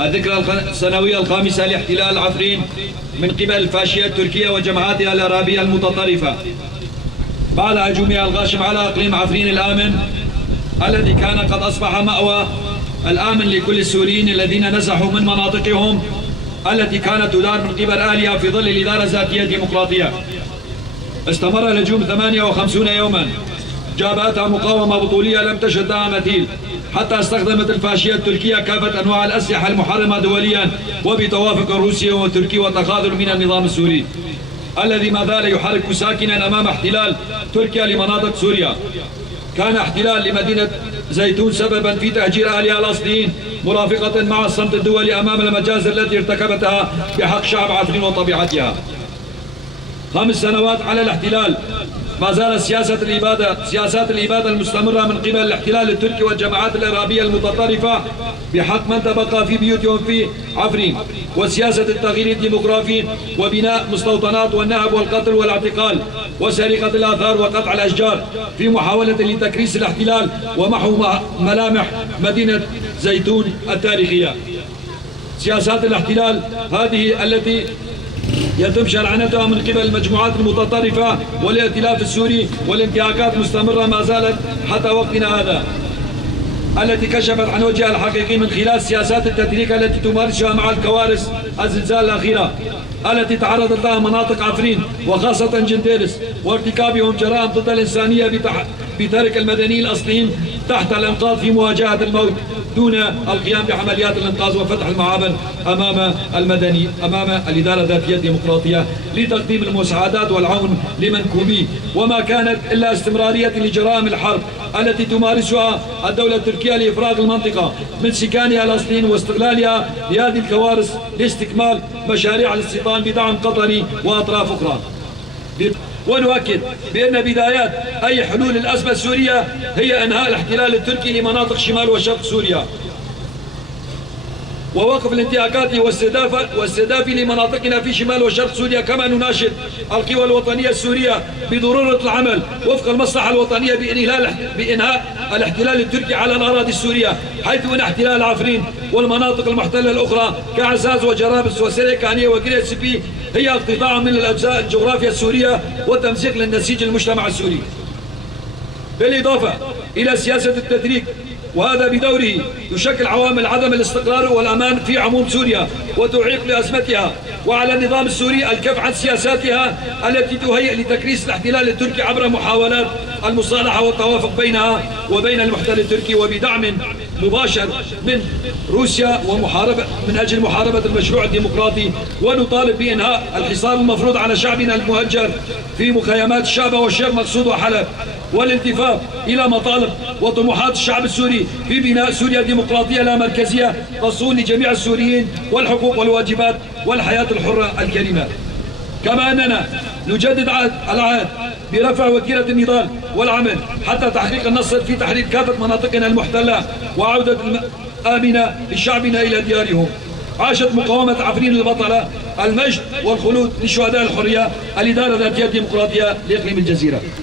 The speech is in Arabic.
الذكرى السنوية الخامسة لاحتلال عفرين من قبل الفاشية التركية وجماعاتها الإرهابية المتطرفة بعد هجومها الغاشم على إقليم عفرين الآمن الذي كان قد أصبح مأوى الآمن لكل السوريين الذين نزحوا من مناطقهم التي كانت تدار من قبل أهلها في ظل الإدارة الذاتية الديمقراطية. استمر الهجوم 58 يوما جابتها مقاومة بطولية لم تشهد لها مثيل، حتى استخدمت الفاشية التركية كافة أنواع الأسلحة المحرمة دوليا وبتوافق روسيا وتركيا والتخاذل من النظام السوري الذي ما زال يحرك ساكنا أمام احتلال تركيا لمناطق سوريا. كان احتلال لمدينة زيتون سببا في تهجير أهلها الأصليين مرافقة مع الصمت الدولي أمام المجازر التي ارتكبتها بحق شعب عفرين وطبيعتها. 5 سنوات على الاحتلال، ما زالت سياسات الإبادة المستمرة من قبل الاحتلال التركي والجماعات الإرهابية المتطرفة بحق من تبقى في بيوتهم في عفرين، وسياسة التغيير الديموغرافي وبناء مستوطنات والنهب والقتل والاعتقال وسرقة الآثار وقطع الأشجار في محاولة لتكريس الاحتلال ومحو ملامح مدينة زيتون التاريخية. سياسات الاحتلال هذه التي يتم شرعنتها من قبل المجموعات المتطرفة والائتلاف السوري والانتهاكات مستمرة ما زالت حتى وقتنا هذا، التي كشفت عن وجهها الحقيقي من خلال سياسات التدريك التي تمارسها مع الكوارث الزلزال الأخيرة التي تعرضت لها مناطق عفرين وخاصة جنديرس، وارتكابهم جرائم ضد الإنسانية بترك المدنيين الأصليين تحت الإنقاذ في مواجهة الموت دون القيام بعمليات الإنقاذ وفتح المعابر أمام الإدارة الذاتية الديمقراطية لتقديم المساعدات والعون لمنكوبيه، وما كانت إلا استمرارية لجرائم الحرب التي تمارسها الدولة التركية لإفراغ المنطقة من سكانها الأصليين واستغلالها لهذه الكوارث لاستكمال مشاريع الاستيطان بدعم قطري وأطراف أخرى. ونؤكد بأن بدايات أي حلول الأزمة السورية هي إنهاء الاحتلال التركي لمناطق شمال وشرق سوريا ووقف الانتهاكات واستهداف لمناطقنا في شمال وشرق سوريا. كما نناشد القوى الوطنية السورية بضرورة العمل وفق المصلحة الوطنية بإنهاء الاحتلال التركي على الأراضي السورية، حيث أن احتلال عفرين والمناطق المحتلة الأخرى كعزاز وجرابلس وسريكانية وجريتسبي هي اقتطاع من الأجزاء الجغرافية السورية وتمزيق للنسيج المجتمع السوري، بالإضافة إلى سياسة التدريك، وهذا بدوره يشكل عوامل عدم الاستقرار والأمان في عموم سوريا وتعيق لأزمتها، وعلى النظام السوري الكف عن سياساتها التي تهيئ لتكريس الاحتلال التركي عبر محاولات المصالحة والتوافق بينها وبين المحتل التركي وبدعم مباشر من روسيا من أجل محاربة المشروع الديمقراطي. ونطالب بإنهاء الحصار المفروض على شعبنا المهجر في مخيمات الشعبة والشيخ مقصود وحلب، والالتفاف إلى مطالب وطموحات الشعب السوري في بناء سوريا ديمقراطية لا مركزية تصون لجميع السوريين والحقوق والواجبات والحياة الحرة الكريمة. كما أننا نجدد العهد برفع وتيرة النضال والعمل حتى تحقيق النصر في تحرير كافة مناطقنا المحتلة وعودة آمنة لشعبنا إلى ديارهم. عاشت مقاومة عفرين البطلة، المجد والخلود لشهداء الحرية، الإدارة الذاتية الديمقراطية لإقليم الجزيرة.